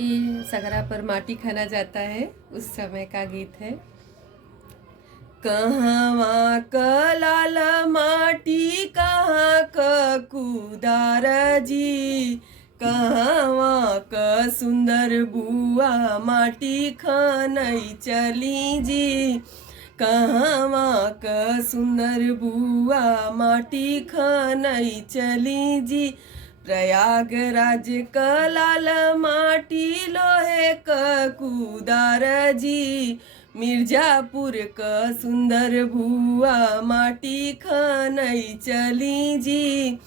ये सगरा पर माटी खाना जाता है उस समय का गीत है। कहवा क लाल माटी कहाँ क कुदार जी, कहवा क सुंदर बुआ माटी खानई चली जी, कहवा क सुंदर बुआ माटी खानई चली जी। प्रयागराज क लाल माटी लोहे क कुदार जी, मिर्जापुर क सुंदर बुआ माटी खानई चली जी,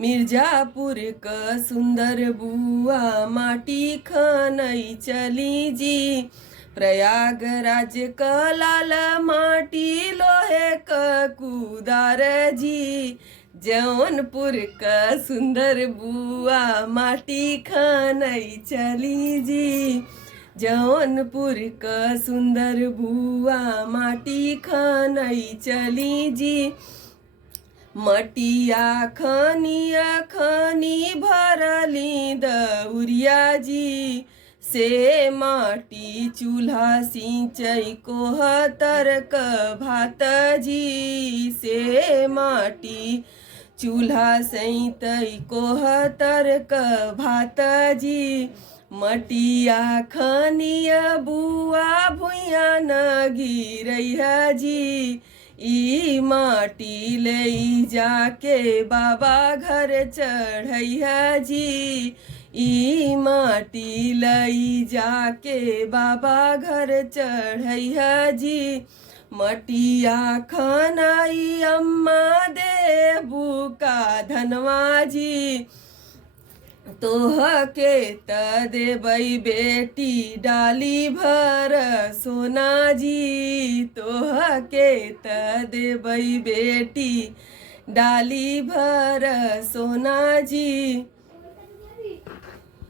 मिर्जापुर क सुंदर बुआ माटी खानई चली जी। प्रयागराज क लाल माटी लोहे क कुदार जी, जौनपुर क सुंदर बुआ माटी खानई चली जी, जौनपुर क सुंदर बुआ माटी खानई चली जी। मटिया खनिया खनी भरली दउरिया जी, से माटी चूल्हा सिंचई कोहतर क भात जी, से माटी चूल्हा सैतई कोहतर क भात जी। मटिया खनिया बुआ भुइया न गिरैया जी, ई माटी ले जाके बाबा घर चढ़ैया जी, ई माटी लई जाके बाबा घर चढ़ैया जी। मटिया खानाई अम्मा देबू का धनवा जी, तोह के त देबई बेटी डाली भर सोना जी, तोह के त देबई बेटी डाली भर सोना जी।